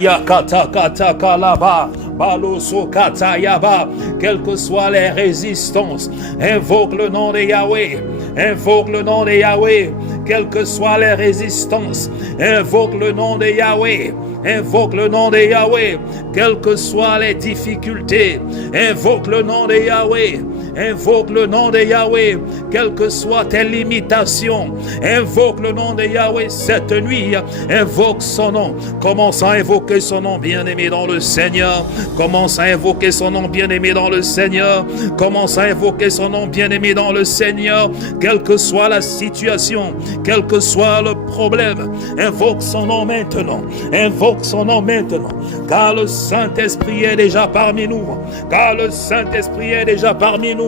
Yakata kata kalaba, baloso kata yaba, quelles que soient les résistances, invoque le nom de Yahweh, invoque le nom de Yahweh, quelles que soient les résistances, invoque le nom de Yahweh, invoque le nom de Yahweh, quelles que soient les difficultés, invoque le nom de Yahweh, invoque le nom de Yahweh, quelles que soient tes limitations, invoque le nom de Yahweh cette nuit, invoque son nom, commence à invoquer son nom bien-aimé dans le Seigneur, commence à invoquer son nom bien-aimé dans le Seigneur, commence à invoquer son nom bien-aimé dans le Seigneur, quelle que soit la situation, quel que soit le problème, invoque son nom maintenant, invoque son nom maintenant, car le Saint-Esprit est déjà parmi nous, car le Saint-Esprit est déjà parmi nous.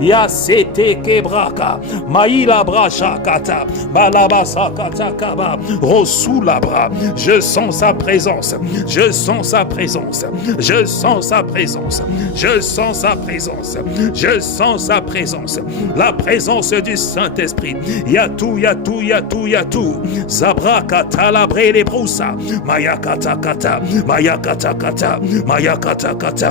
Yasete kebraka, maïla bracha kata, balabasa kata kaba, rosulabra, je sens sa présence, je sens sa présence, je sens sa présence, je sens sa présence, je sens sa présence, la présence du Saint-Esprit. Yatou, yatou, yatou, yatou, zabra kata labre les broussa, maya kata kata, maya kata kata, maya kata kata,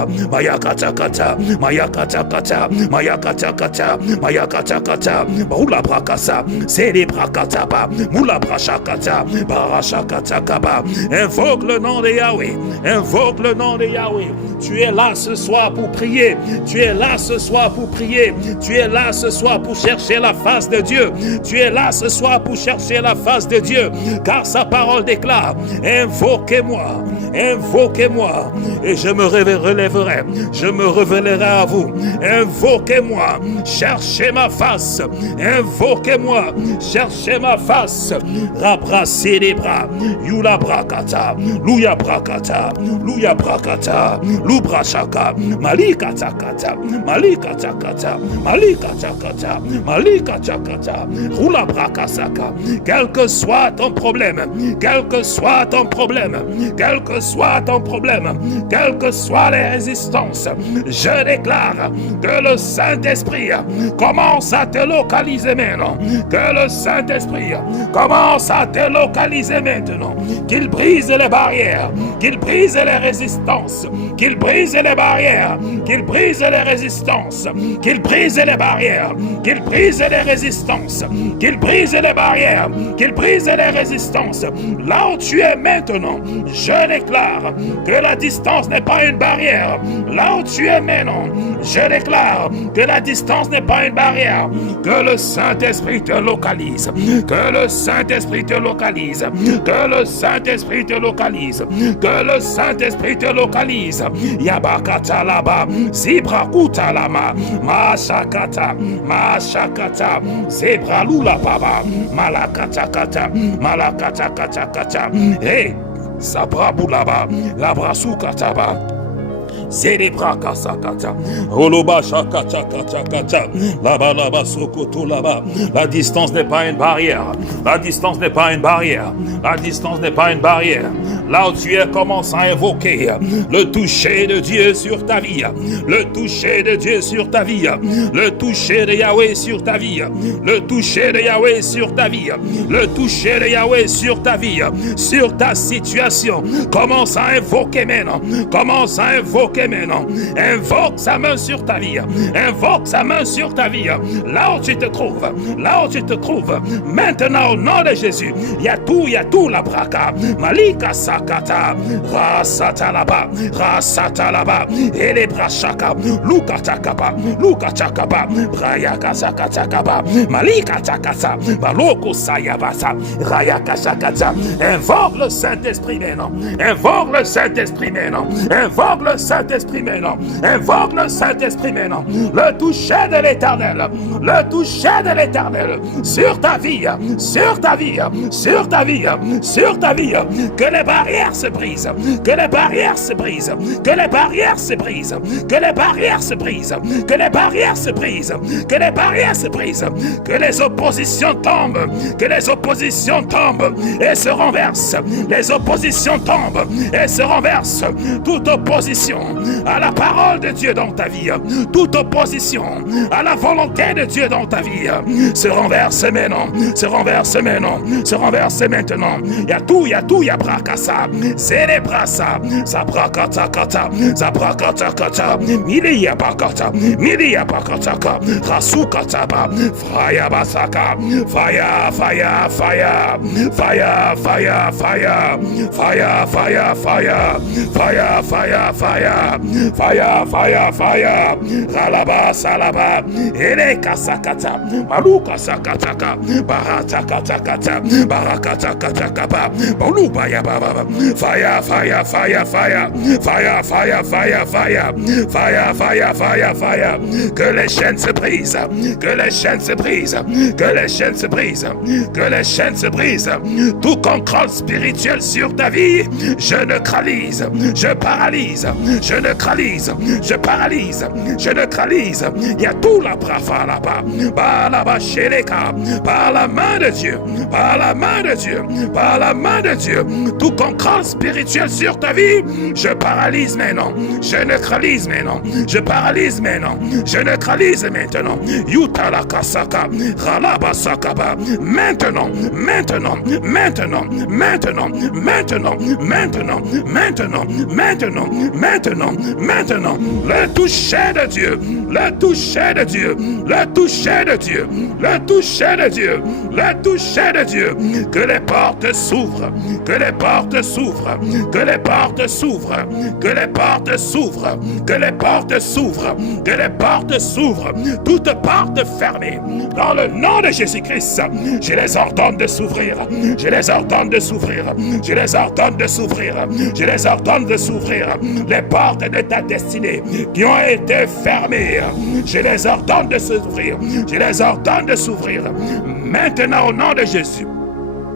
maya kata kata, maya kata kata, maya kata kata, maya kata kata, roula brakasa, c'est les brakataba, moula brachakata, barachakata kaba, invoque le nom de Yahweh, invoque le nom de Yahweh. Tu es là ce soir pour prier, tu es là ce soir pour prier, tu es là ce soir pour chercher la face de Dieu, tu es là ce soir pour chercher la face de Dieu, car sa parole déclare, invoquez-moi, invoquez-moi, et je me relèverai, je me révélerai à vous, invoquez-moi, cherchez ma face, invoquez-moi, cherchez ma face, rabrassez les bras, yula brakata, louya brakata, louya brakata, lubrachaka, malikata kata, malikata kata, malikata kata, malikata kata, roula brakasaka, quel que soit ton problème, quel que soit ton problème, quel que soit ton problème, quelles que soient les résistances, je déclare que le Saint-Esprit commence à te localiser maintenant, que le Saint-Esprit commence à te localiser maintenant, qu'il brise les barrières, qu'il brise les résistances, qu'il brise les barrières, qu'il brise les résistances, qu'il brise les barrières, qu'il brise les résistances, qu'il brise les barrières, qu'il brise les résistances. Là où tu es maintenant, je déclare que la distance n'est pas une barrière. Là où tu es maintenant, je déclare que la distance n'est pas une barrière. Que le Saint-Esprit te localise, que le Saint-Esprit te localise, que le Saint-Esprit te localise, que le Saint-Esprit te localise. Yabakata laba, zibrakuta lama, mashakata, mashakata, zebralula baba, malakata kata, malakata kata kata. Hey, sabrabulaba, labrasukataba. Zélébra kasakata, oloba shakata kata kata, laba laba sokoto laba. La distance n'est pas une barrière. La distance n'est pas une barrière. La distance n'est pas une barrière. Là où tu es, commence à invoquer le toucher de Dieu sur ta vie, le toucher de Dieu sur ta vie, le toucher de Yahweh sur ta vie, le toucher de Yahweh sur ta vie, le toucher de Yahweh sur ta vie, sur ta situation. Commence à invoquer maintenant. Commence à invoquer maintenant. Invoque sa main sur ta vie. Invoque sa main sur ta vie. Là où tu te trouves. Là où tu te trouves. Maintenant, au nom de Jésus, il y a tout la braka. Malika sakata. Rasata là-bas. Rasata là-bas. Et les brachaka. Lukatakaba. Lukatakaba. Brayaka sakatakaba. Malika takasa. Baloko sayabasa. Rayaka sakata. Invoque le Saint-Esprit maintenant. Invoque le Saint-Esprit maintenant. Invoque le Saint-Esprit maintenant. Invoque le Saint-Esprit maintenant. Le toucher de l'Éternel. Le toucher de l'Éternel. Sur ta vie. Sur ta vie. Sur ta vie. Sur ta vie. Que les barrières se brisent. Que les barrières se brisent. Que les barrières se brisent. Que les barrières se brisent. Que les barrières se brisent. Que les barrières se brisent. Que les oppositions tombent. Que les oppositions tombent et se renversent. Les oppositions tombent et se renversent. Toute opposition à la parole de Dieu dans ta vie, toute opposition à la volonté de Dieu dans ta vie, se renverse maintenant, se renverse maintenant, se renverse maintenant. Il y a tout, il y a brakasa, célébrasa, zabrakata kata, zabrakata kata, milia bakata, rasukata ba, fire basaka, fire, fire, fire, fire, fire, fire, fire, fire, fire, fire, fire, fire, fire, fire, fire, ralaba salaba, ele kasakata, maluka sakataka, baratakata, barakatakata, baluba ya baba, fire, fire, fire, fire, fire, fire, fire, fire, fire, fire, fire, fire, que les chaînes se brisent, que les chaînes se brisent, que les chaînes se brisent, que les chaînes se brisent, tout contrôle spirituel sur ta vie, je neutralise, je paralyse, je neutralise, je paralyse, je neutralise. Il y a tout la brafa là-bas, là-bas chez les cas, par la main de Dieu, par la main de Dieu, par la main de Dieu, tout contrôle spirituel sur ta vie, je paralyse maintenant, je neutralise maintenant, je paralyse maintenant, je neutralise maintenant. Yuta la kasaka, ralaba sakaba, maintenant, maintenant, maintenant, maintenant, maintenant, maintenant, maintenant, maintenant, maintenant, maintenant, le toucher de Dieu, le toucher de Dieu, le toucher de Dieu, le toucher de Dieu, le toucher de Dieu, que les portes s'ouvrent, que les portes s'ouvrent, que les portes s'ouvrent, que les portes s'ouvrent, que les portes s'ouvrent, que les portes s'ouvrent, toutes portes fermées, dans le nom de Jésus-Christ, je les ordonne de s'ouvrir, je les ordonne de s'ouvrir, je les ordonne de s'ouvrir, je les ordonne de s'ouvrir, les portes de ta destinée qui ont été fermées, je les ordonne de s'ouvrir, je les ordonne de s'ouvrir, maintenant au nom de Jésus.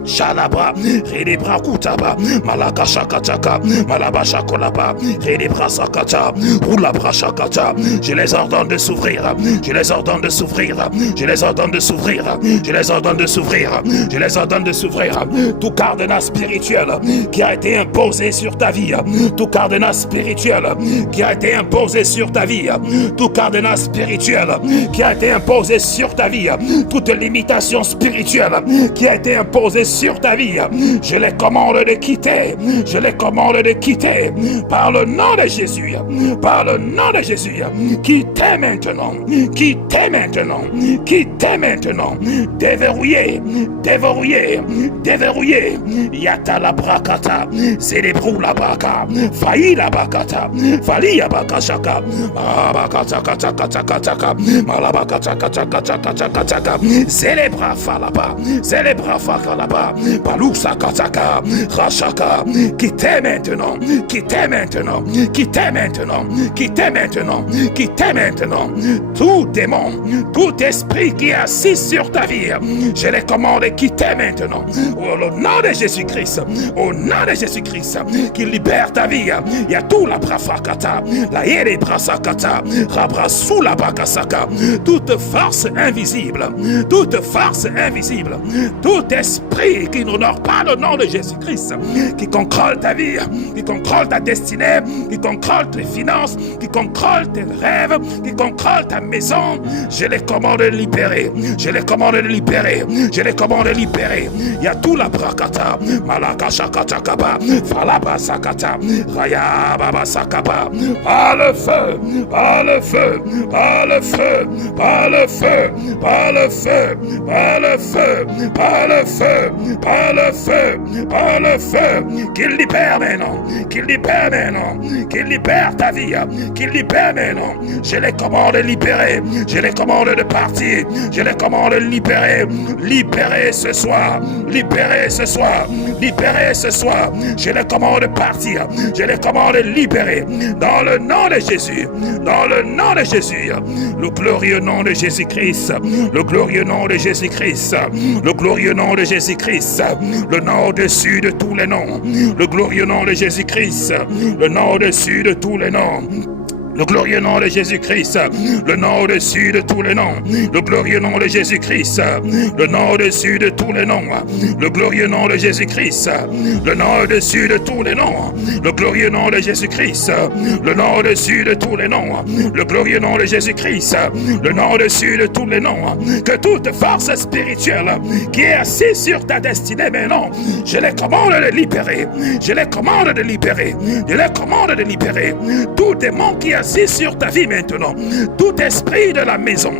Shalabra, Redebra Kutaba, Malaka Shakataka, Malaba Shakolaba, Redebra Sakata, Oulabra Shakata, je les ordonne de s'ouvrir, je les ordonne de s'ouvrir, je les ordonne de s'ouvrir, je les ordonne de s'ouvrir, je les ordonne de s'ouvrir, tout cadenas spirituel qui a été imposé sur ta vie, tout cadenas spirituel qui a été imposé sur ta vie, tout cadenas spirituel qui a été imposé sur ta vie, toute limitation spirituelle qui a été imposée sur ta vie, je les commande de quitter, je les commande de quitter, par le nom de Jésus, par le nom de Jésus, quittez maintenant, quittez maintenant, quittez maintenant, déverrouillez, déverrouillez, déverrouillez, yata la brakata, célébrou la baka, failli la bakata, fali la bakachaka, malabakata kata kata kata, malabakata kata kata kata kata, célébra falaba, célébra falaba, Balousa Kataka, Rachaka, quittez maintenant, quittez maintenant, quittez maintenant, quittez maintenant, quittez maintenant, tout démon, tout esprit qui est assis sur ta vie, je les commande de quitter maintenant, au nom de Jésus-Christ, au nom de Jésus-Christ, qui libère ta vie, il y a tout la brafakata, la yere brasakata, rabrasou la bakasaka, toute force invisible, toute force invisible, tout esprit qui n'honore pas le nom de Jésus-Christ, qui contrôle ta vie, qui contrôle ta destinée, qui contrôle tes finances, qui contrôle tes rêves, qui contrôle ta maison, je les commande de libérer, je les commande de libérer, je les commande de libérer. Il y a tout la brakata, malaka shakata kaba, falaba sakata, raya baba sakaba, par le feu, par le feu, par le feu, par le feu, par le feu, par le feu, par le feu, par le feu, par le feu, qu'il libère maintenant, qu'il libère maintenant, qu'il libère ta vie, qu'il libère maintenant. Je les commande de libérer, je les commande de partir, je les commande de libérer, libérer ce soir, libérer ce soir, libérer ce soir. Je les commande de partir, je les commande de libérer, dans le nom de Jésus, dans le nom de Jésus, le glorieux nom de Jésus-Christ, le glorieux nom de Jésus-Christ, le glorieux nom de Jésus-Christ, le nom au-dessus de tous les noms, le glorieux nom de Jésus-Christ, le nom au-dessus de tous les noms. Le glorieux nom de Jésus-Christ, le nom au-dessus de tous les noms. Le glorieux nom de Jésus-Christ, le nom au-dessus de tous les noms. Le glorieux nom de Jésus-Christ, le nom au-dessus de tous les noms. Le glorieux nom de Jésus-Christ, le nom au-dessus de tous les noms. Le glorieux nom de Jésus-Christ, le nom au-dessus de tous les noms. Que toute force spirituelle qui est assise sur ta destinée maintenant, je les commande de libérer. Je les commande de libérer. Je les commande de libérer. Tout démon qui est assis sur ta vie maintenant, tout esprit de la maison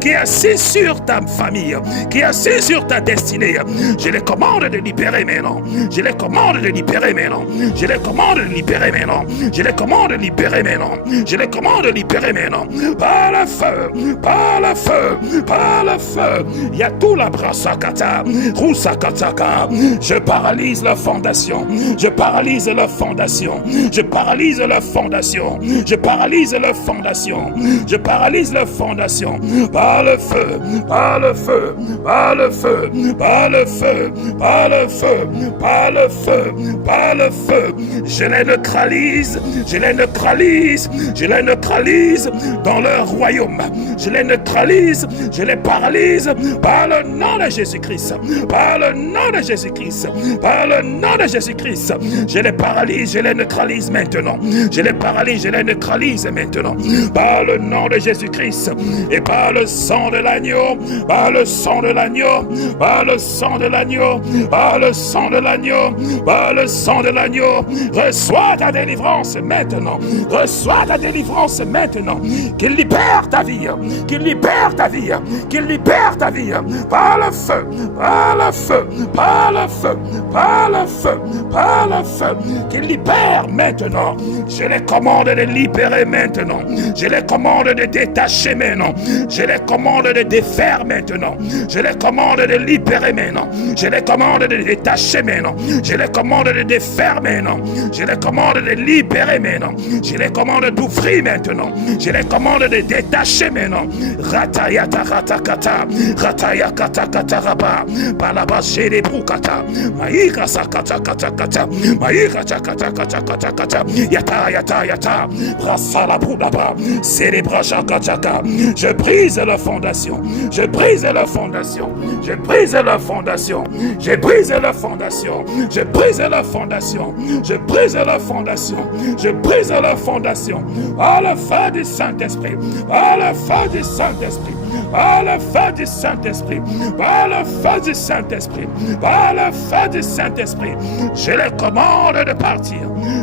qui est assis sur ta famille, qui est assis sur ta destinée, je les commande de libérer maintenant. Je les commande de libérer maintenant. Je les commande de libérer maintenant. Je les commande de libérer maintenant. Je les commande de libérer maintenant. Par le feu, par le feu, par le feu. Il y a tout la brassakata, rousakataka. Je paralyse la fondation. Je paralyse la fondation. Je paralyse la fondation. Je paralyse la fondation. Je paralyse la fondation. Par le feu, par le feu, par le feu, par le feu, par le feu, par le feu, par le feu. Je les neutralise, je les neutralise, je les neutralise dans leur royaume. Je les neutralise, je les paralyse par le nom de Jésus-Christ. Par le nom de Jésus-Christ. Par le nom de Jésus-Christ. Je les paralyse, je les neutralise maintenant. Je les paralyse, je les neutralise maintenant. Par le nom de Jésus-Christ et par le sang de l'agneau, par le sang de l'agneau, par le sang de l'agneau, par le sang de l'agneau, par le sang de l'agneau. Reçois ta délivrance maintenant. Reçois ta délivrance maintenant. Qu'il libère ta vie, qu'il libère ta vie, qu'il libère ta vie. Par le feu, par le feu, par le feu, par le feu, par le feu. Qu'il libère maintenant. Je les commande de libérer maintenant. Je les commande de détacher maintenant. Je les commande de défaire maintenant. Je les commande de libérer maintenant. Je les commande de détacher maintenant. Je les commande de défaire maintenant. Je les commande de libérer maintenant. Je les commande d'ouvrir maintenant. Je les commande de détacher maintenant. Ratayata ratakata. Ratayakata kataraba. Balaba shede brukata. Maïka sakata kata kata. Maïka takata kata kata kata. Yata yata yata. Rasala brudaba. Célébra chaka chaka. Je brise la fondation. Je brise la fondation. Je brise la fondation. Je brise la fondation. Je brise la fondation. Je brise la fondation. Je brise la fondation. Par le feu du Saint-Esprit. Par le feu du Saint-Esprit. Par le feu du Saint-Esprit. Par le feu du Saint-Esprit. Par le feu du Saint-Esprit. Je les commande de partir.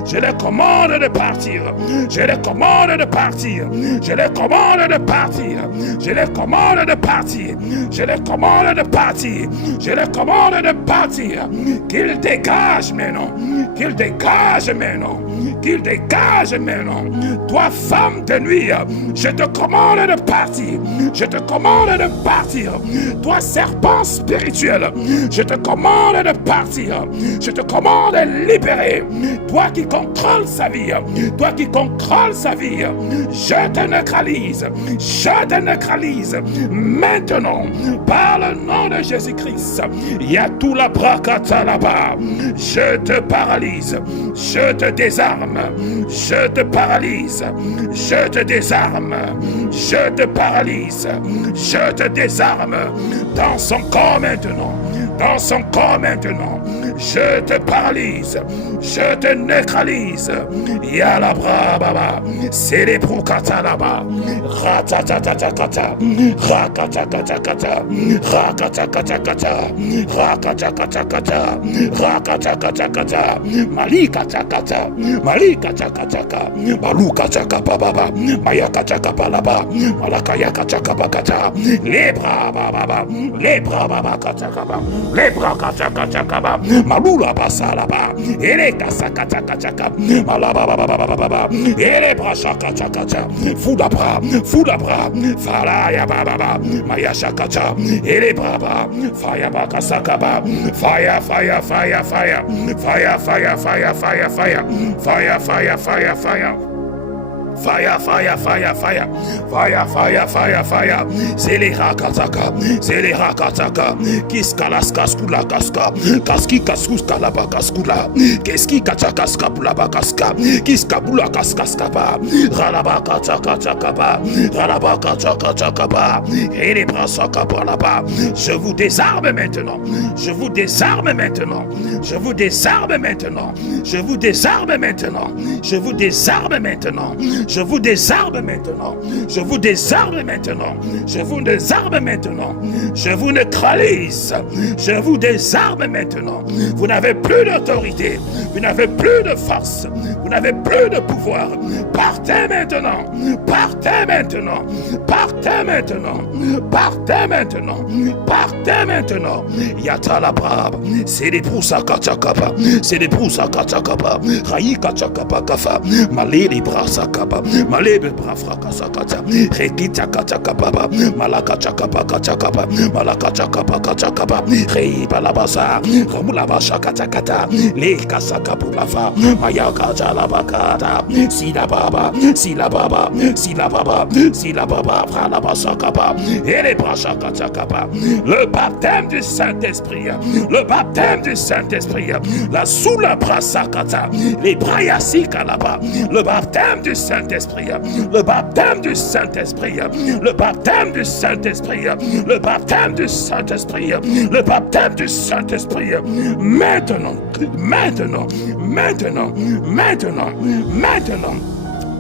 Je les commande de partir. Je les commande de partir. Je les commande de partir. Je les commande de partir. Je les commande de partir. Je les commande de partir. Qu'ils dégagent maintenant. Qu'ils dégagent maintenant. Qu'ils dégagent maintenant. Toi, femme de nuit, je te commande de partir. Je te commande de partir. Toi, serpent spirituel, je te commande de partir. Je te commande de libérer. Toi qui contrôles sa vie. Toi qui contrôles sa vie. Je te neutralise. Je te neutralise. Maintenant, par le nom de Jésus-Christ, il y a tout la bracata là-bas. Je te paralyse. Je te désarme. Je te paralyse. Je te désarme. Je te paralyse. Je te désarme. Dans son corps maintenant. Dans son corps maintenant. Je te paralyse. Je te neutralise. Yala brababa. C'est les brocata là-bas. Ratatatakata. Rakatakatakata. Rakatakatakata. Rakatakatakata. Rakatakatakata. Malikatakata. Malikatakataka. Malukataka. Mayakataka. Malakayakataka. Les bras baba. Les bras baba katakaba. Les bras katakaba. Malula basa là-bas. Et les kasakatakataka. Malababa. Et les bras chakataka. Foudabra. Falaya baba. Mayashakata. Et les bras baba. Fire bakasakaba. Fire. Fire. Fire, fire, fire, fire, fire, fire, fire, fire. C'est les rakataka, c'est les rakataka. Kiskalaskaskula kaska, kaski kaskus kalaba kaskula, keski kachakaska bulaba kaska, kiskabula kaskaskaba, ralaba kachakachakaba, ralaba kachakachakaba, et les bras sakaba là-bas. Je vous désarme maintenant, je vous désarme maintenant, je vous désarme maintenant, je vous désarme maintenant, je vous désarme maintenant. Je vous désarme maintenant. Je vous désarme maintenant. Je vous désarme maintenant. Je vous neutralise. Je vous désarme maintenant. Vous n'avez plus d'autorité. Vous n'avez plus de force. Vous n'avez plus de pouvoir. Partez maintenant. Partez maintenant. Partez maintenant. Partez maintenant. Partez maintenant. Yata la brave. C'est des proussa kachakaba. C'est des proussa kachakaba. Raï kachakaba kafa. Malé les bras sakaba. Malebe brafraka sakata, rekita katakababa, malaka chakaba kachakaba, malaka chakaba kachakaba, rei balabasa, ramulabasha katakata, le kasakapulafa, mayaka jalabakata, silababa, silababa, silababa, silababa, fralabasakaba, et les bracha katakaba. Le baptême du Saint-Esprit, le baptême du Saint-Esprit, la sous la brasakata, les brayasika là-bas, le baptême du Saint-Esprit, le baptême du Saint-Esprit, le baptême du Saint-Esprit, le baptême du Saint-Esprit, le baptême du Saint-Esprit, maintenant, maintenant, maintenant, maintenant, maintenant.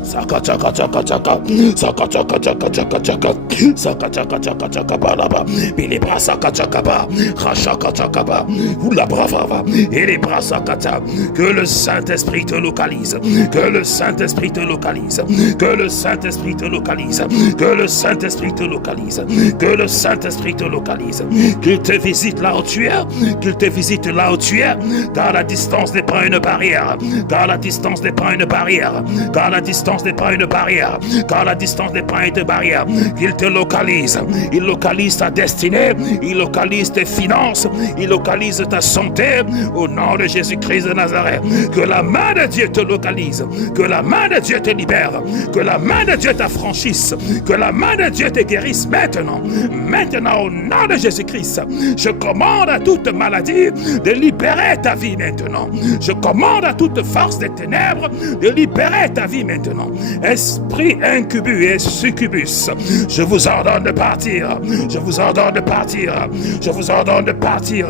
Sakachaka chaka chaka, sakachaka chaka chaka chaka, sakachaka chaka chaka balaba, et les bras sakachakaba, rachaka chakaba, ou la bravava, et les bras sakata. Que le Saint-Esprit te localise, que le Saint-Esprit te localise, que le Saint-Esprit te localise, que le Saint-Esprit te localise, que le Saint-Esprit te localise, qu'il te visite là où tu es, qu'il te visite là où tu es, car la distance n'est pas une barrière, car la distance n'est pas une barrière, car la distance n'est pas une barrière, car la distance n'est pas une barrière, qu'il te localise, il localise ta destinée, il localise tes finances, il localise ta santé, au nom de Jésus-Christ de Nazareth, que la main de Dieu te localise, que la main de Dieu te libère, que la main de Dieu t'affranchisse, que la main de Dieu te guérisse maintenant, maintenant au nom de Jésus-Christ, je commande à toute maladie de libérer ta vie maintenant, je commande à toute force des ténèbres de libérer ta vie maintenant. Esprit incubus et succubus, je vous ordonne de partir, je vous ordonne de partir, je vous ordonne de partir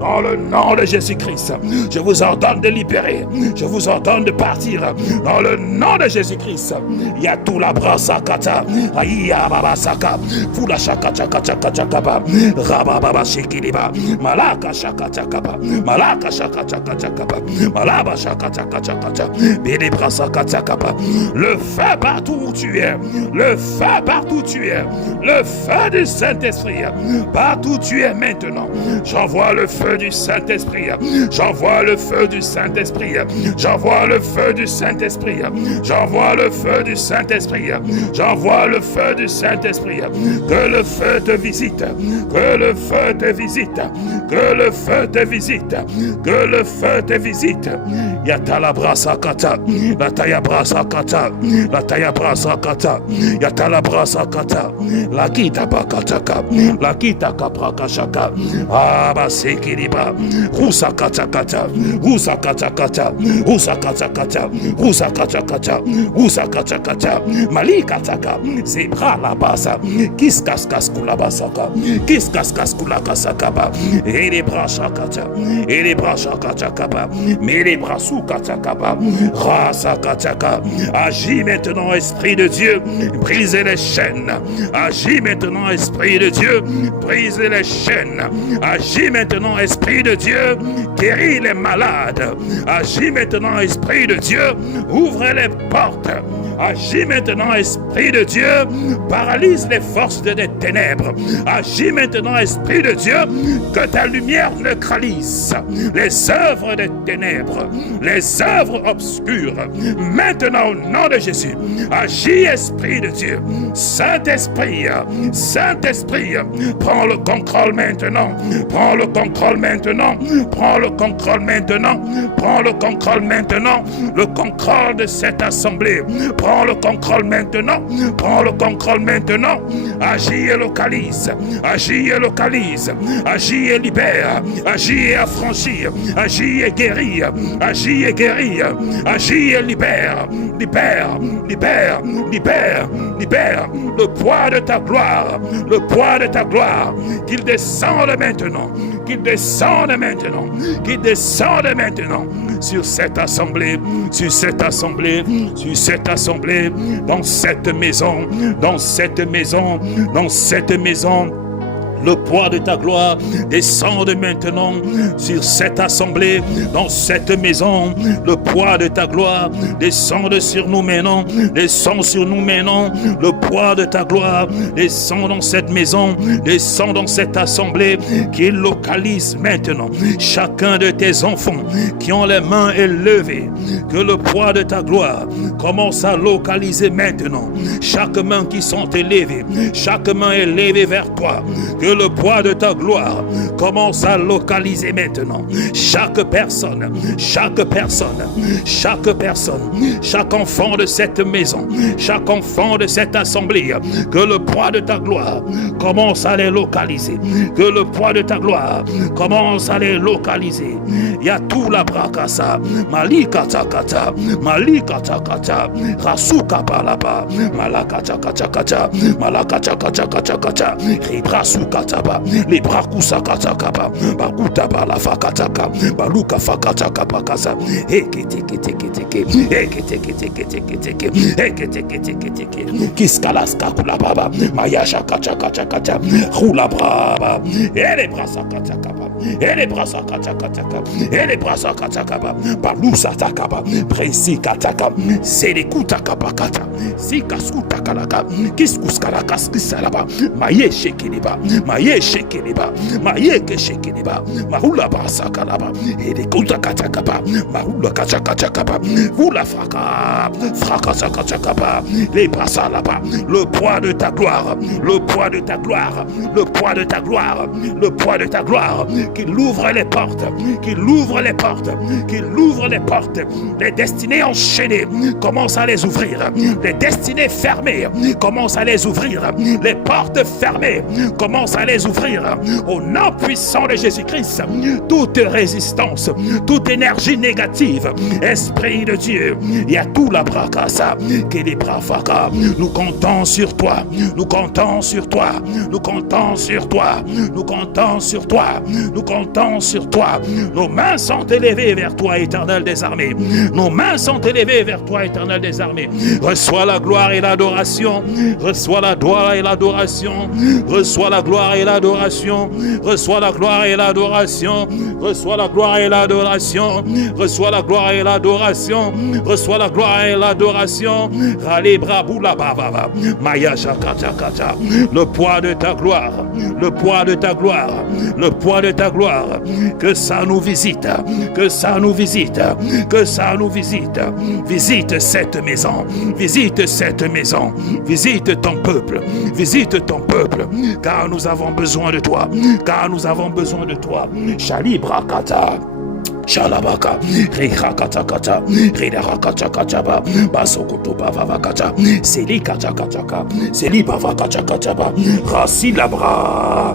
dans le nom de Jésus-Christ, je vous ordonne de libérer, je vous ordonne de partir dans le nom de Jésus-Christ. Yatou la brasakata, aïya babasaka, fula shaka chaka chaka chakaba, rababa shikiliba, malaka shaka chakaba, malaka shaka chaka chakaba, malaba shaka chaka chaka, bidi brasaka chakaba. Le feu partout où tu es, le feu partout où tu es, le feu du Saint-Esprit, partout où tu es maintenant. J'envoie le feu du Saint-Esprit, j'envoie le feu du Saint-Esprit, j'envoie le feu du Saint-Esprit, j'envoie le feu du Saint-Esprit, j'envoie le feu du Saint-Esprit. Que le feu te visite, que le feu te visite, que le feu te visite, que le feu te visite. Yata la brasa kata, la taya brasa kata, la taya brasa kata, yata la brasa kata, la kita bakataka, la kita kapraka shaka, abase kiriba, rusa kata kata, rusa kata kata, rusa kata kata, rusa kata kata, rusa kata kata, malika taka, zebra la basa, kiskas kula basaka, kiskas kula kasakaba, et les bras shakata, et les bras shakata kaba, mais les bras sous katakaba, rasa kataka. Agis maintenant, Esprit de Dieu, brisez les chaînes. Agis maintenant, Esprit de Dieu, brisez les chaînes. Agis maintenant, Esprit de Dieu, guéris les malades. Agis maintenant, Esprit de Dieu, ouvre les portes. Agis maintenant, Esprit de Dieu, paralyse les forces des ténèbres. Agis maintenant, Esprit de Dieu, que ta lumière neutralise les œuvres des ténèbres, les œuvres obscures. Maintenant, au nom de Jésus, agis, Esprit de Dieu. Saint-Esprit Saint-Esprit, Saint-Esprit, prends le contrôle maintenant, prends le contrôle maintenant, prends le contrôle maintenant, prends le contrôle maintenant, le contrôle de cette assemblée, prends le contrôle maintenant, prends le contrôle maintenant, agis et localise, agis et localise, agis et libère, agis et affranchis, agis et guéris, agis et guéris, agis et libère, libère, libère, libère, libère le poids de ta gloire, le poids de ta gloire, qu'il descende maintenant, qu'il descende maintenant, qu'il descende maintenant sur cette assemblée, sur cette assemblée, sur cette assemblée, dans cette maison, dans cette maison, dans cette maison. Le poids de ta gloire descende maintenant sur cette assemblée, dans cette maison. Le poids de ta gloire descende sur nous maintenant, descend sur nous maintenant. Le poids de ta gloire descend dans cette maison, descend dans cette assemblée, qui localise maintenant chacun de tes enfants qui ont les mains élevées. Que le poids de ta gloire commence à localiser maintenant chaque main qui sont élevées, chaque main élevée vers toi. Que le poids de ta gloire commence à localiser maintenant chaque personne, chaque personne, chaque personne, chaque enfant de cette maison, chaque enfant de cette assemblée. Que le poids de ta gloire commence à les localiser, que le poids de ta gloire commence à les localiser. Il y a tout la brakasa, malikata kata, malikata kata, rasuka palaba, malakata kata kata, malakata kata kata kata, ribrasuka taba, librakusa kata kaba, bakuta bala fakataka, baluka fakataka pakasa, ekete kiskalaska kula baba, mayasha kata kata kata, hula braba, ele brasa kata kaba, ele brasa kata kata kaba, ele brasa kata kaba, balusa takaba, presi kata kaba, selekuta kaba kata, sikaskuta kalaka, kiskuskalaka skisalaba, maye shekeliba, maye shekeliba, maye ke shekeliba, mahula brasa kalaba, ele kuta kata kaba, mahula kata kata kaba, hula fraka, fraka kata kaba, les brasa là-bas, le poids de ta gloire, le poids de ta gloire, le poids de ta gloire, le poids de ta gloire, qu'il ouvre les portes, qu'il ouvre les portes, qu'il ouvre les portes. Les destinées enchaînées, commence à les ouvrir. Les destinées fermées, commence à les ouvrir. Les portes fermées, commence à les ouvrir. Au nom puissant de Jésus-Christ, toute résistance, toute énergie négative, Esprit de Dieu, il y a tout la brakasa, qui est des brafaka. Nous comptons sur toi, nous comptons sur toi, nous comptons sur toi, nous comptons sur toi, nous comptons sur toi. Nos mains sont élevées vers toi, Éternel des armées. Nos mains sont élevées vers toi, Éternel des armées. Reçois la gloire et l'adoration, reçois la gloire et l'adoration, reçois la gloire et l'adoration, reçois la gloire et l'adoration, reçois la gloire et l'adoration, reçois la gloire et l'adoration, reçois la gloire et l'adoration. Rale braboula baba, maya shakata kata. Le poids de ta gloire, le poids de ta gloire, le poids de ta gloire. Que ça nous visite, que ça nous visite, que ça nous visite. Visite cette maison, visite cette maison, visite ton peuple, car nous avons besoin de toi, car nous avons besoin de toi. Shalibrakata. Shalabaka, Rihakatakata, Ridarakachakachaba, Basokoto Bavavakata, Seli Kachakachaka, Seli Bavakachakachaba, Rasilabra.